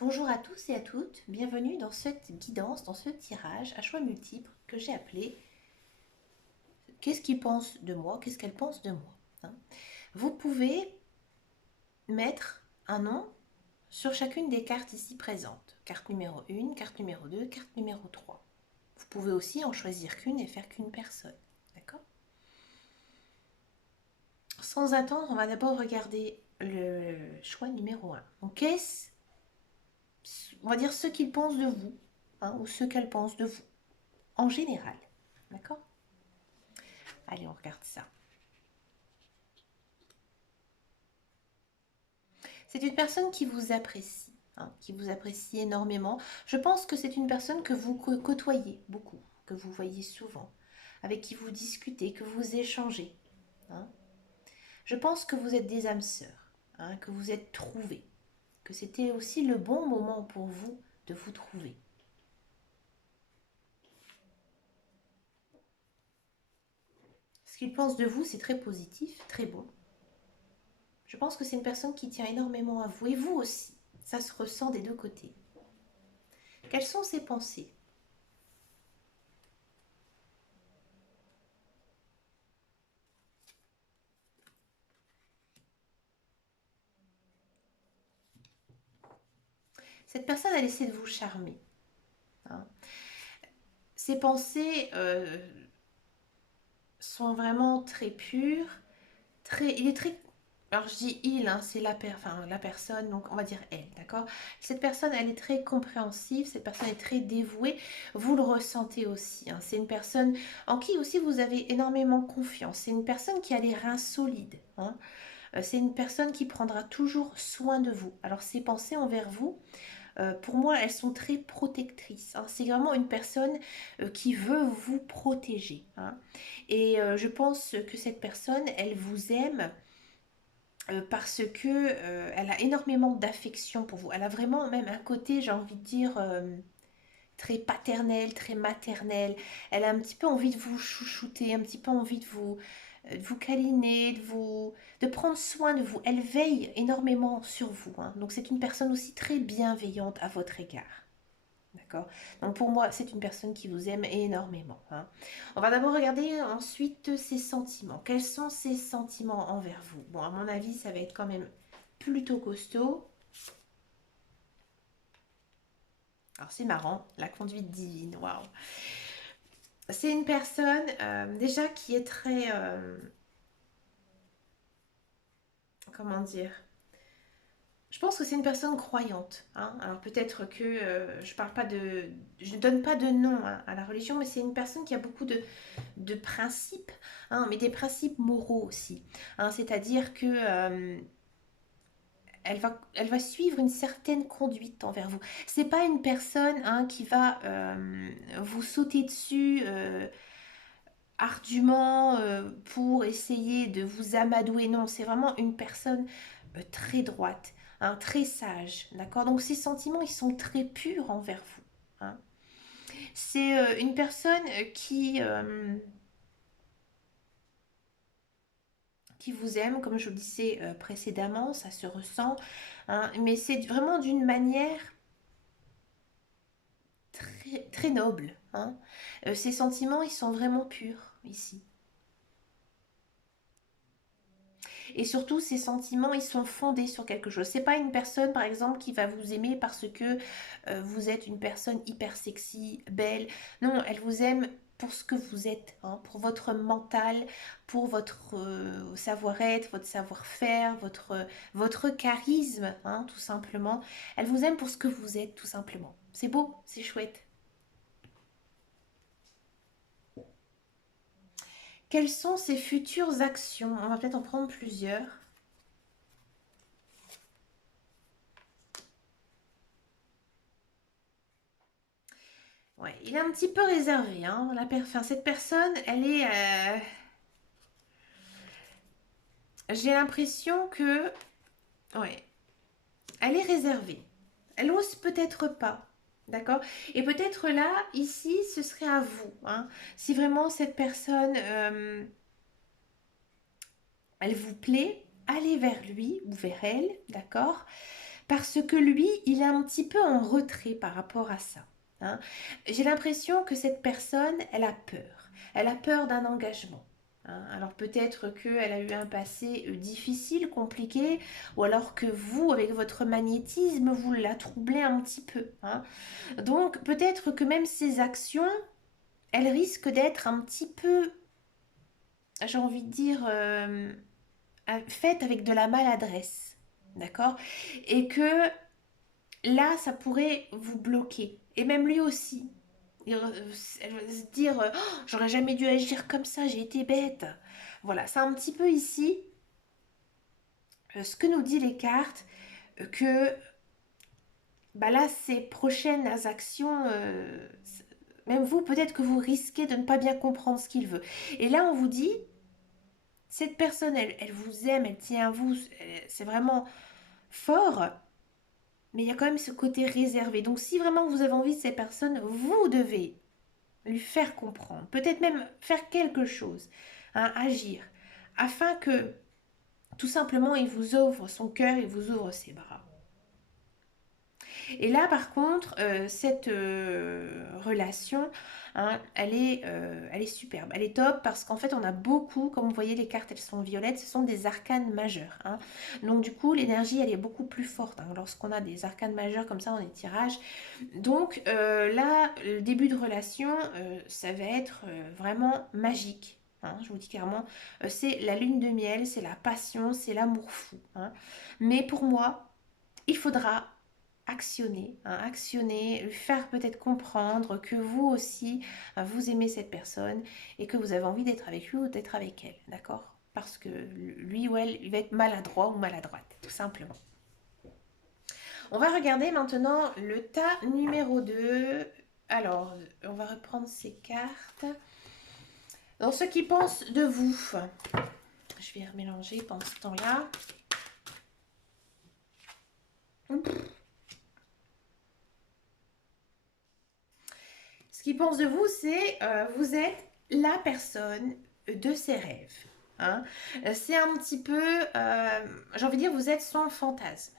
Bonjour à tous et à toutes, bienvenue dans cette guidance, dans ce tirage à choix multiples que j'ai appelé Qu'est-ce qu'il pense de moi, qu'est-ce qu'elle pense de moi, hein. Vous pouvez mettre un nom sur chacune des cartes ici présentes. Carte numéro 1, carte numéro 2, carte numéro 3. Vous pouvez aussi en choisir qu'une et faire qu'une personne. D'accord? Sans attendre, on va d'abord regarder le choix numéro 1. Donc, on va dire ce qu'ils pensent de vous, hein, ou ce qu'elles pensent de vous, en général. D'accord? Allez, on regarde ça. C'est une personne qui vous apprécie, hein, qui vous apprécie énormément. Je pense que c'est une personne que vous côtoyez beaucoup, que vous voyez souvent, avec qui vous discutez, que vous échangez, hein. Je pense que vous êtes des âmes sœurs, hein, que vous êtes trouvés, que c'était aussi le bon moment pour vous de vous trouver. Ce qu'il pense de vous, c'est très positif, très bon. Je pense que c'est une personne qui tient énormément à vous, et vous aussi. Ça se ressent des deux côtés. Quelles sont ses pensées? Cette personne, elle essaie de vous charmer, hein. Ses pensées sont vraiment très pures. Il est très... Alors je dis il, hein, c'est la personne, donc on va dire elle, d'accord? Cette personne, elle est très compréhensive, cette personne est très dévouée. Vous le ressentez aussi, hein. C'est une personne en qui aussi vous avez énormément confiance. C'est une personne qui a les reins solides, hein. C'est une personne qui prendra toujours soin de vous. Alors ses pensées envers vous, pour moi, elles sont très protectrices, hein. C'est vraiment une personne qui veut vous protéger, hein. Et je pense que cette personne, elle vous aime parce que elle a énormément d'affection pour vous. Elle a vraiment même un côté, j'ai envie de dire, très paternel, très maternel. Elle a un petit peu envie de vous chouchouter, un petit peu envie de vous câliner, de prendre soin de vous. Elle veille énormément sur vous, hein. Donc c'est une personne aussi très bienveillante à votre égard. D'accord? Donc pour moi, c'est une personne qui vous aime énormément, hein. On va d'abord regarder ensuite ses sentiments. Quels sont ses sentiments envers vous? Bon, à mon avis, ça va être quand même plutôt costaud. Alors c'est marrant, la conduite divine, waouh. C'est une personne déjà qui est très, comment dire, je pense que c'est une personne croyante, hein. Alors peut-être que je ne donne pas de nom, hein, à la religion, mais c'est une personne qui a beaucoup de principes, hein, mais des principes moraux aussi, hein. C'est-à-dire que elle va suivre une certaine conduite envers vous. C'est pas une personne, hein, qui va vous sauter dessus ardument pour essayer de vous amadouer. Non, c'est vraiment une personne très droite, hein, très sage. D'accord? Donc ces sentiments, ils sont très purs envers vous, hein. C'est une personne qui vous aime, comme je le disais précédemment, ça se ressent, hein, mais c'est vraiment d'une manière très, très noble, hein. Ces sentiments, ils sont vraiment purs ici. Et surtout, ces sentiments, ils sont fondés sur quelque chose. C'est pas une personne, par exemple, qui va vous aimer parce que vous êtes une personne hyper sexy, belle. Non, elle vous aime pour ce que vous êtes, hein, pour votre mental, pour votre savoir-être, votre savoir-faire, votre charisme, hein, tout simplement. Elle vous aime pour ce que vous êtes, tout simplement. C'est beau, c'est chouette. Quelles sont ses futures actions? On va peut-être en prendre plusieurs. Ouais, il est un petit peu réservé, hein. Enfin, cette personne, elle est... j'ai l'impression que... Ouais, elle est réservée. Elle ose peut-être pas. D'accord? Et peut-être là, ici, ce serait à vous, hein. Si vraiment cette personne, elle vous plaît, allez vers lui ou vers elle, d'accord? parce que lui, il est un petit peu en retrait par rapport à ça. Hein. J'ai l'impression que cette personne, elle a peur. Elle a peur d'un engagement. Hein. Alors peut-être qu'elle a eu un passé difficile, compliqué, ou alors que vous, avec votre magnétisme, vous la troublez un petit peu. Hein. Donc peut-être que même ses actions, elles risquent d'être un petit peu, j'ai envie de dire, faites avec de la maladresse. D'accord. Et que là, ça pourrait vous bloquer. Et même lui aussi. Elle va se dire, oh, j'aurais jamais dû agir comme ça, j'ai été bête. Voilà, c'est un petit peu ici ce que nous dit les cartes, que bah là, ces prochaines actions, même vous, peut-être que vous risquez de ne pas bien comprendre ce qu'il veut. Et là, on vous dit, cette personne, elle vous aime, elle tient à vous, c'est vraiment fort, mais il y a quand même ce côté réservé. Donc si vraiment vous avez envie de cette personne, vous devez lui faire comprendre, peut-être même faire quelque chose, hein, agir, afin que tout simplement il vous ouvre son cœur, il vous ouvre ses bras. Et là, par contre, cette relation, hein, elle est superbe, elle est top parce qu'en fait, on a beaucoup, comme vous voyez, les cartes, elles sont violettes, ce sont des arcanes majeurs. Hein. Donc, du coup, l'énergie, elle est beaucoup plus forte hein, lorsqu'on a des arcanes majeurs comme ça dans les tirages. Donc, là, le début de relation, ça va être vraiment magique. Hein, je vous dis clairement, c'est la lune de miel, c'est la passion, c'est l'amour fou. Hein. Mais pour moi, il faudra actionner, hein, actionner, lui faire peut-être comprendre que vous aussi, vous aimez cette personne et que vous avez envie d'être avec lui ou d'être avec elle, d'accord? Parce que lui ou elle, il va être maladroit ou maladroite, tout simplement. On va regarder maintenant le tas numéro 2. Alors, on va reprendre ces cartes. Dans ce qui pense de vous, je vais remélanger pendant ce temps-là. Ce qu'il pense de vous, c'est vous êtes la personne de ses rêves. Hein. C'est un petit peu, j'ai envie de dire, vous êtes son fantasme.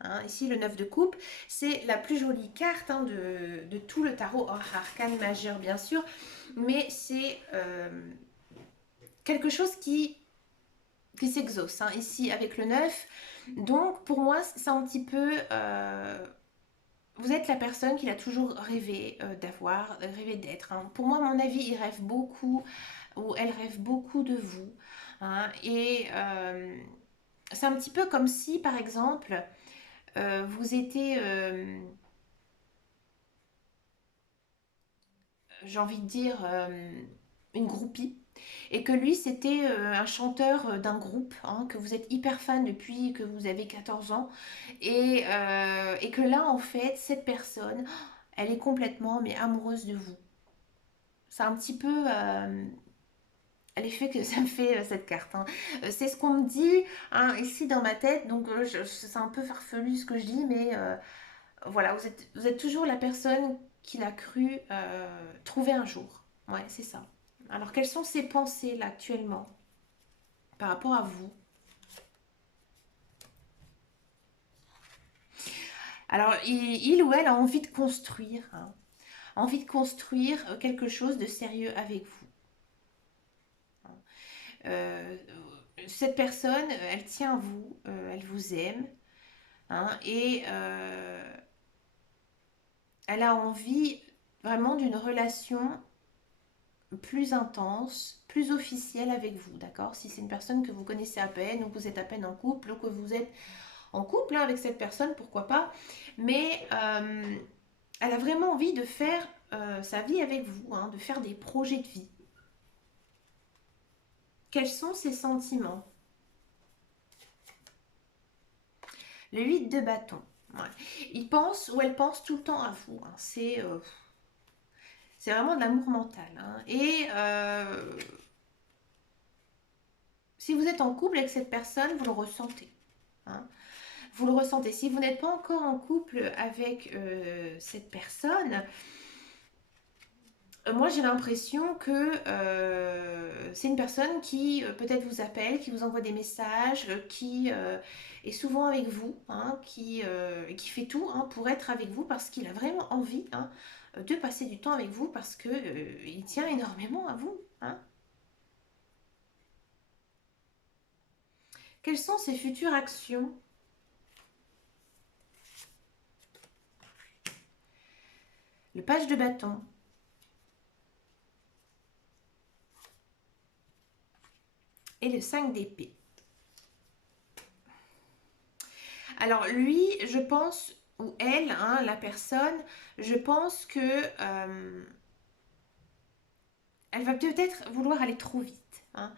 Hein. Ici, le 9 de coupe, c'est la plus jolie carte hein, de tout le tarot, hors arcane majeur bien sûr, mais c'est quelque chose qui s'exauce, hein, ici avec le 9. Donc pour moi, c'est un petit peu... vous êtes la personne qu'il a toujours rêvé d'avoir, rêvé d'être. Hein. Pour moi, à mon avis, il rêve beaucoup, ou elle rêve beaucoup de vous. Hein. Et c'est un petit peu comme si, par exemple, vous étiez, j'ai envie de dire, une groupie. Et que lui, c'était un chanteur d'un groupe, hein, que vous êtes hyper fan depuis que vous avez 14 ans. Et que là, en fait, cette personne, elle est complètement mais amoureuse de vous. C'est un petit peu l'effet que ça me fait cette carte. Hein. C'est ce qu'on me dit hein, ici dans ma tête, donc c'est un peu farfelu ce que je dis, mais voilà, vous êtes toujours la personne qu'il a cru trouver un jour. Ouais, c'est ça. Alors, quelles sont ses pensées là actuellement par rapport à vous? Alors, il ou elle a envie de construire, hein, envie de construire quelque chose de sérieux avec vous. Euh, cette personne, elle tient à vous, elle vous aime, hein, et elle a envie vraiment d'une relation plus intense, plus officielle avec vous, d'accord? Si c'est une personne que vous connaissez à peine, ou que vous êtes à peine en couple, ou que vous êtes en couple hein, avec cette personne, pourquoi pas. Mais elle a vraiment envie de faire sa vie avec vous, hein, de faire des projets de vie. Quels sont ses sentiments? Le 8 de bâton. Ouais. Il pense ou elle pense tout le temps à vous. Hein. C'est vraiment de l'amour mental. Hein. Et si vous êtes en couple avec cette personne, vous le ressentez. Hein. Vous le ressentez. Si vous n'êtes pas encore en couple avec cette personne, Moi, j'ai l'impression que c'est une personne qui peut-être vous appelle, qui vous envoie des messages, qui est souvent avec vous, hein, qui fait tout hein, pour être avec vous parce qu'il a vraiment envie hein, de passer du temps avec vous parce que il tient énormément à vous. Hein. Quelles sont ses futures actions? Le page de bâton et le 5 d'épée. Alors lui, je pense, ou elle, hein, la personne, je pense que elle va peut-être vouloir aller trop vite. Hein.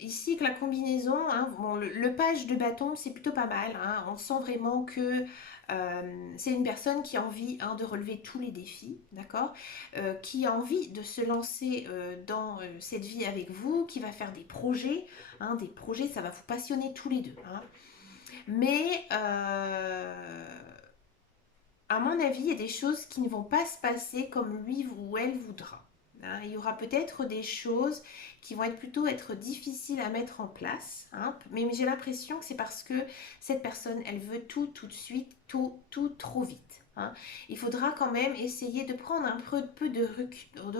Ici, que la combinaison, hein, bon, le page de bâton, c'est plutôt pas mal. Hein. On sent vraiment que c'est une personne qui a envie hein, de relever tous les défis, d'accord, qui a envie de se lancer dans cette vie avec vous, qui va faire des projets, ça va vous passionner tous les deux. Hein. Mais à mon avis, il y a des choses qui ne vont pas se passer comme lui ou elle voudra. Hein. Il y aura peut-être des choses qui vont être difficiles à mettre en place. Hein. Mais j'ai l'impression que c'est parce que cette personne, elle veut tout de suite, tout trop vite. Hein. Il faudra quand même essayer de prendre un peu de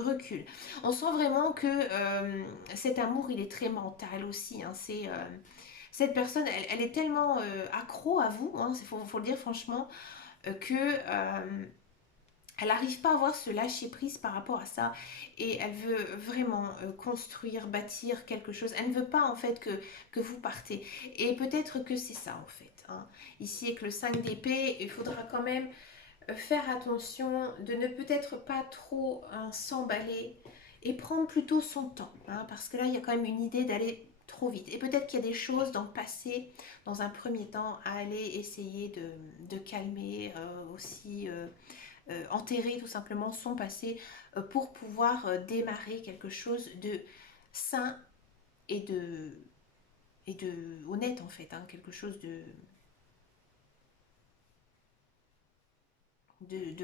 recul. On sent vraiment que cet amour, il est très mental aussi. Hein. Cette personne, elle est tellement accro à vous, hein, faut le dire franchement, que elle n'arrive pas à avoir ce lâcher prise par rapport à ça et elle veut vraiment construire, bâtir quelque chose. Elle ne veut pas en fait que vous partez. Et peut-être que c'est ça en fait. Hein. Ici avec le 5 d'épée, il faudra quand même faire attention de ne peut-être pas trop hein, s'emballer et prendre plutôt son temps. Hein, parce que là, il y a quand même une idée d'aller trop vite. Et peut-être qu'il y a des choses dans le passé, dans un premier temps, à aller essayer de calmer aussi. Enterrer tout simplement son passé pour pouvoir démarrer quelque chose de sain et de honnête en fait, hein, quelque chose de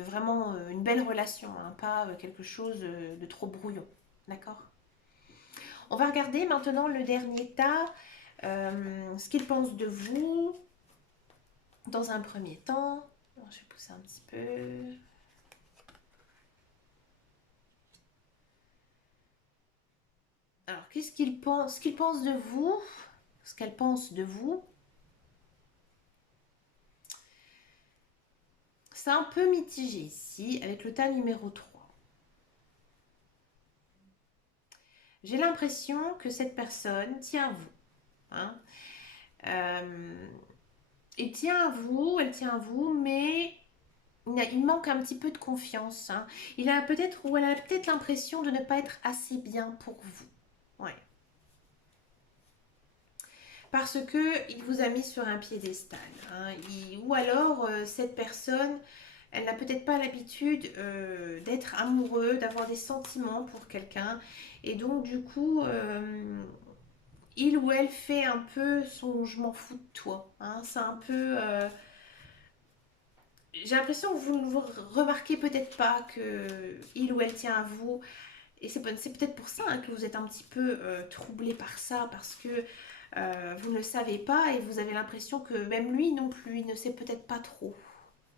vraiment une belle relation, hein, pas quelque chose de trop brouillon. D'accord. On va regarder maintenant le dernier tas, ce qu'il pense de vous dans un premier temps. Alors, je vais pousser un petit peu. Alors, qu'est-ce qu'il pense, ce qu'il pense de vous, ce qu'elle pense de vous. C'est un peu mitigé ici avec le tas numéro 3. J'ai l'impression que cette personne tient à vous. Hein. Euh, elle tient à vous, mais il manque un petit peu de confiance. Hein. Il a peut-être, ou elle a peut-être l'impression de ne pas être assez bien pour vous. Ouais. Parce que il vous a mis sur un piédestal. Hein. Ou alors, cette personne, elle n'a peut-être pas l'habitude d'être amoureux, d'avoir des sentiments pour quelqu'un. Et donc, du coup, il ou elle fait un peu son je m'en fous de toi. Hein. C'est un peu. J'ai l'impression que vous ne vous remarquez peut-être pas que il ou elle tient à vous. Et c'est peut-être pour ça hein, que vous êtes un petit peu troublé par ça, parce que vous ne le savez pas et vous avez l'impression que même lui non plus, il ne sait peut-être pas trop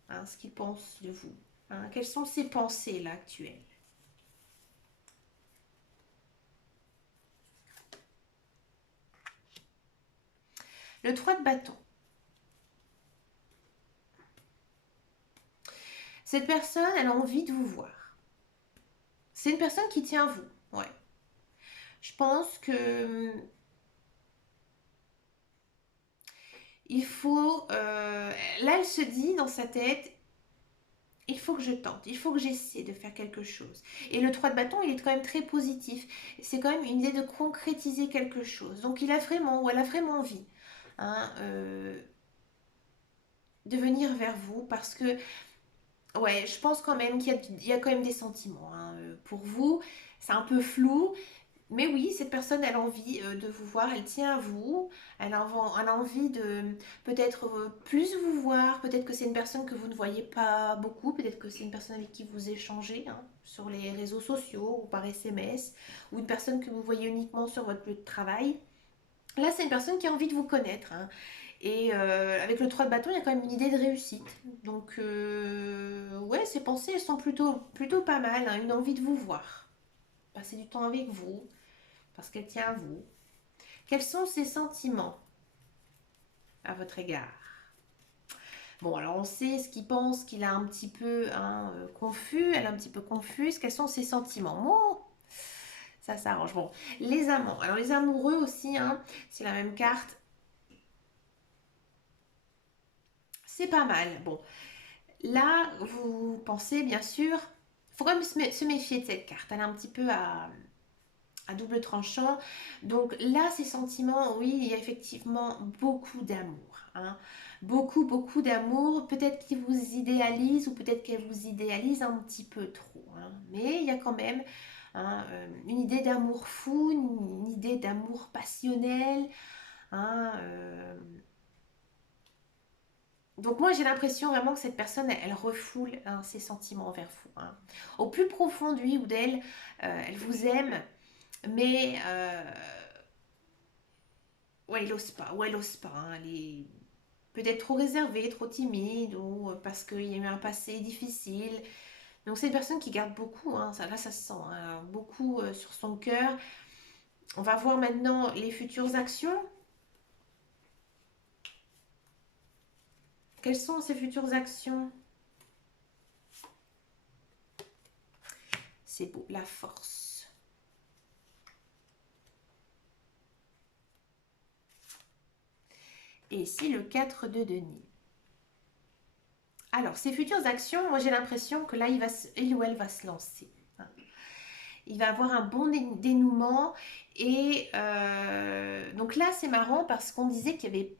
hein, ce qu'il pense de vous. Hein. Quelles sont ses pensées là actuelles? Le 3 de bâton. Cette personne, elle a envie de vous voir. C'est une personne qui tient à vous. Ouais. Je pense que il faut. Là, elle se dit dans sa tête, il faut que je tente, il faut que j'essaie de faire quelque chose. Et le 3 de bâton, il est quand même très positif. C'est quand même une idée de concrétiser quelque chose. Donc il a vraiment, ou elle a vraiment envie hein, de venir vers vous parce que, ouais, je pense quand même qu'il y a quand même des sentiments hein, pour vous. C'est un peu flou, Mais oui, cette personne, elle a envie de vous voir, elle tient à vous, elle a envie de peut-être plus vous voir, peut-être que c'est une personne que vous ne voyez pas beaucoup, peut-être que c'est une personne avec qui vous échangez hein, sur les réseaux sociaux ou par SMS, ou une personne que vous voyez uniquement sur votre lieu de travail. Là, c'est une personne qui a envie de vous connaître, hein. Et avec le 3 de bâton, il y a quand même une idée de réussite. Donc, ouais, ses pensées, elles sont plutôt pas mal, hein, une envie de vous voir, passer du temps avec vous parce qu'elle tient à vous. Quels sont ses sentiments à votre égard? Bon, alors on sait ce qu'il pense, qu'il a un petit peu hein, confus, elle est un petit peu confuse. Quels sont ses sentiments? Oh, ça s'arrange. Bon, les amants. Alors les amoureux aussi, hein, c'est la même carte. C'est pas mal. Bon, là, vous pensez bien sûr, il faut quand même se méfier de cette carte. Elle est un petit peu à double tranchant. Donc là, ces sentiments, oui, il y a effectivement beaucoup d'amour. Hein. Beaucoup d'amour. Peut-être qu'il vous idéalise ou peut-être qu'elle vous idéalise un petit peu trop. Hein. Mais il y a quand même hein, une idée d'amour fou, une idée d'amour passionnel. Hein, donc moi j'ai l'impression vraiment que cette personne elle refoule hein, ses sentiments envers vous. Hein. Au plus profond de lui ou d'elle, elle vous aime, mais ouais, il ose pas, ou elle ose pas. Hein. Elle est peut-être trop réservée, trop timide, ou parce qu'il y a eu un passé difficile. Donc c'est une personne qui garde beaucoup, hein, ça, là ça se sent, hein, beaucoup sur son cœur. On va voir maintenant les futures actions. Quelles sont ces futures actions? C'est beau, la force. Et ici le 4 de denier. Alors, ces futures actions, moi j'ai l'impression que là, il ou elle va se lancer. Hein. Il va avoir un bon dénouement. Et donc là, c'est marrant parce qu'on disait qu'il y avait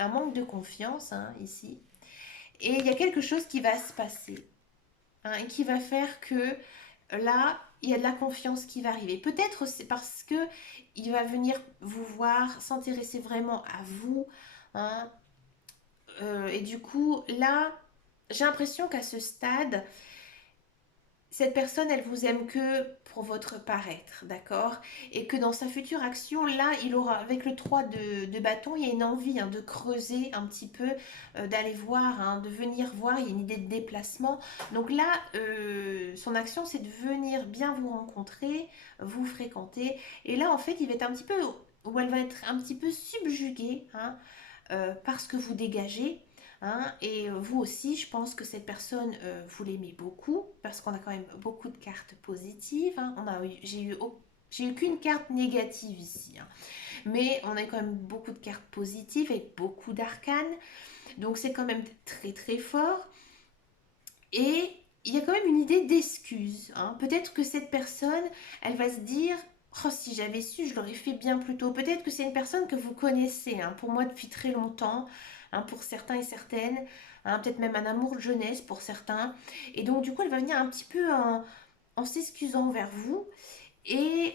un manque de confiance hein, ici. Et il y a quelque chose qui va se passer. Hein, et qui va faire que là, il y a de la confiance qui va arriver. Peut-être c'est parce que il va venir vous voir, s'intéresser vraiment à vous. Hein, et du coup, là, j'ai l'impression qu'à ce stade, cette personne, elle vous aime que pour votre paraître, d'accord? Et que dans sa future action, là, il aura, avec le 3 de bâton, il y a une envie hein, de creuser un petit peu, d'aller voir, hein, de venir voir, il y a une idée de déplacement. Donc là, son action, c'est de venir bien vous rencontrer, vous fréquenter. Et là, en fait, il va être un petit peu, ou elle va être un petit peu subjuguée, hein, parce que vous dégagez. Hein, et vous aussi, je pense que cette personne, vous l'aimez beaucoup, parce qu'on a quand même beaucoup de cartes positives. Hein. J'ai eu qu'une carte négative ici. Hein. Mais on a quand même beaucoup de cartes positives et beaucoup d'arcanes. Donc c'est quand même très très fort. Et il y a quand même une idée d'excuse. Hein. Peut-être que cette personne, elle va se dire, oh, si j'avais su, je l'aurais fait bien plus tôt. Peut-être que c'est une personne que vous connaissez, hein, pour moi depuis très longtemps, hein, pour certains et certaines, hein, peut-être même un amour de jeunesse pour certains. Et donc du coup, elle va venir un petit peu en s'excusant envers vous. Et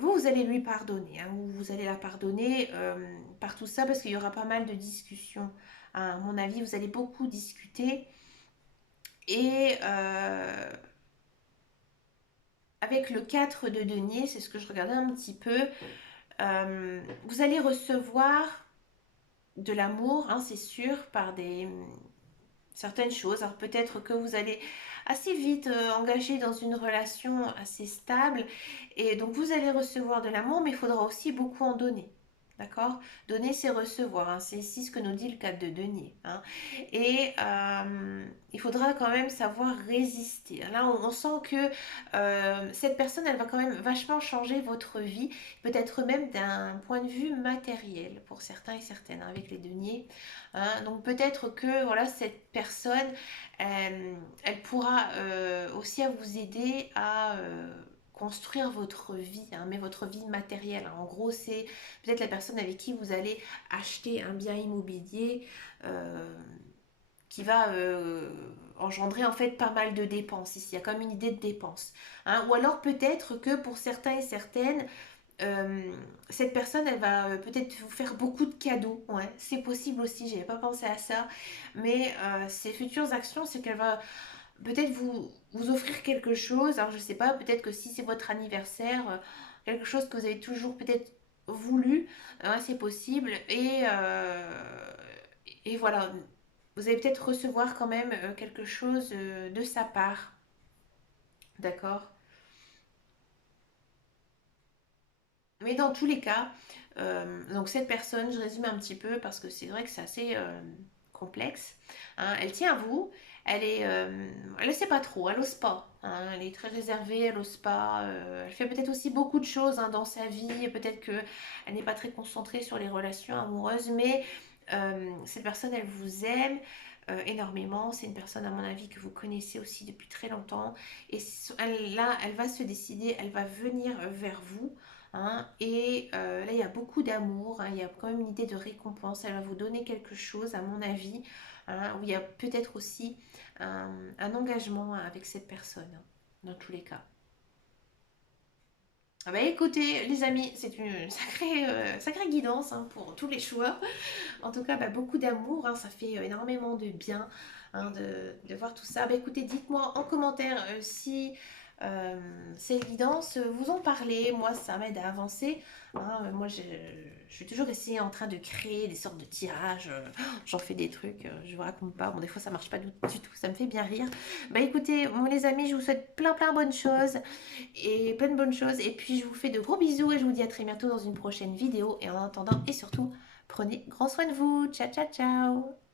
vous, vous allez lui pardonner, hein, vous allez la pardonner par tout ça parce qu'il y aura pas mal de discussions. Hein. À mon avis, vous allez beaucoup discuter. Et avec le 4 de denier, c'est ce que je regardais un petit peu, vous allez recevoir de l'amour, hein, c'est sûr, par certaines choses. Alors peut-être que vous allez assez vite engager dans une relation assez stable. Et donc vous allez recevoir de l'amour, mais il faudra aussi beaucoup en donner. D'accord? Donner, c'est recevoir. Hein. C'est ici ce que nous dit le 4 de denier. Hein. Et il faudra quand même savoir résister. Là, on sent que cette personne, elle va quand même vachement changer votre vie. Peut-être même d'un point de vue matériel pour certains et certaines, hein, avec les deniers. Hein. Donc peut-être que voilà, cette personne, elle pourra aussi à vous aider à construire votre vie, hein, mais votre vie matérielle. Hein. En gros, c'est peut-être la personne avec qui vous allez acheter un bien immobilier qui va engendrer en fait pas mal de dépenses ici. Il y a comme une idée de dépenses. Hein. Ou alors peut-être que pour certains et certaines, euh, cette personne, elle va peut-être vous faire beaucoup de cadeaux. Ouais, c'est possible aussi, j'avais pas pensé à ça. Mais ses futures actions, c'est qu'elle va peut-être vous offrir quelque chose. Alors je sais pas, peut-être que si c'est votre anniversaire, quelque chose que vous avez toujours peut-être voulu, hein, c'est possible. Et voilà, vous allez peut-être recevoir quand même quelque chose de sa part. D'accord. Mais dans tous les cas, donc cette personne, je résume un petit peu parce que c'est vrai que c'est assez complexe. Hein. Elle tient à vous, elle ne sait pas trop, elle n'ose pas. Hein. Elle est très réservée, elle n'ose pas. Elle fait peut-être aussi beaucoup de choses hein, dans sa vie. Peut-être qu'elle n'est pas très concentrée sur les relations amoureuses, mais cette personne, elle vous aime. Énormément, c'est une personne à mon avis que vous connaissez aussi depuis très longtemps et là elle va se décider, elle va venir vers vous. Hein, et là, il y a beaucoup d'amour, hein, il y a quand même une idée de récompense. Elle va vous donner quelque chose, à mon avis, hein, où il y a peut-être aussi un engagement avec cette personne, hein, dans tous les cas. Ah bah écoutez, les amis, c'est une sacrée guidance hein, pour tous les choix. En tout cas, bah, beaucoup d'amour, hein, ça fait énormément de bien hein, de voir tout ça. Bah, écoutez, dites-moi en commentaire si ces guidances vous en parlez. Moi, ça m'aide à avancer. Hein. Moi, je suis toujours essayé en train de créer des sortes de tirages. J'en fais des trucs, je vous raconte pas. Bon, des fois, ça marche pas du tout. Ça me fait bien rire. Bah écoutez, moi, les amis, je vous souhaite plein bonnes choses et plein de bonnes choses. Et puis, je vous fais de gros bisous et je vous dis à très bientôt dans une prochaine vidéo. Et en attendant, et surtout, prenez grand soin de vous. Ciao, ciao, ciao.